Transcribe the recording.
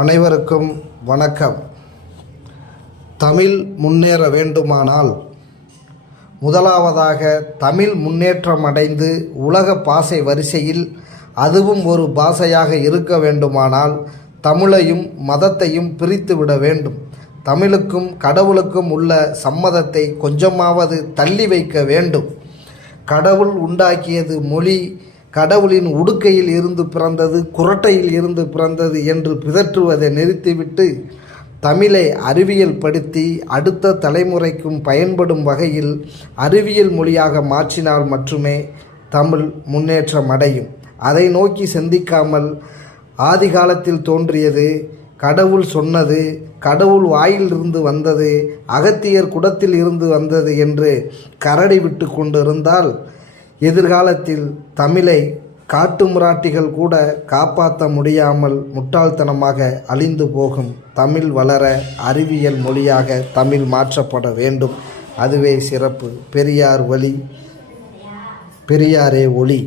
அனைவருக்கும் வணக்கம். தமிழ் முன்னேற வேண்டுமானால் முதலாவதாக தமிழ் முன்னேற்றம் அடைந்து உலக பாஷை வரிசையில் அதுவும் ஒரு பாஷையாக இருக்க வேண்டுமானால் தமிழையும் மதத்தையும் பிரித்து விட வேண்டும். தமிழுக்கும் கடவுளுக்கும் உள்ள சம்மதத்தை கொஞ்சமாவது தள்ளி வைக்க வேண்டும். கடவுள் உண்டாக்கியது மொழி, கடவுளின் உடுக்கையில் இருந்து பிறந்தது, குரட்டையில் இருந்து பிறந்தது என்று பிதற்றுவதை நிறுத்திவிட்டு தமிழை அறிவியல் படுத்தி அடுத்த தலைமுறைக்கும் பயன்படும் வகையில் அறிவியல் மொழியாக மாற்றினால் மட்டுமே தமிழ் முன்னேற்றம் அடையும். அதை நோக்கி சிந்திக்காமல் ஆதி காலத்தில் தோன்றியது, கடவுள் சொன்னது, கடவுள் வாயிலிருந்து வந்தது, அகத்தியர் குடத்தில் இருந்து வந்தது என்று கரடி விட்டு கொண்டிருந்தால் எதிர்காலத்தில் தமிழை காட்டு மிராட்டிகள் கூட காப்பாற்ற முடியாமல் முட்டாள்தனமாக அழிந்து போகும். தமிழ் வளர அறிவியல் மொழியாக தமிழ் மாற்றப்பட வேண்டும். அதுவே சிறப்பு. பெரியார் வழி, பெரியாரே ஒளி.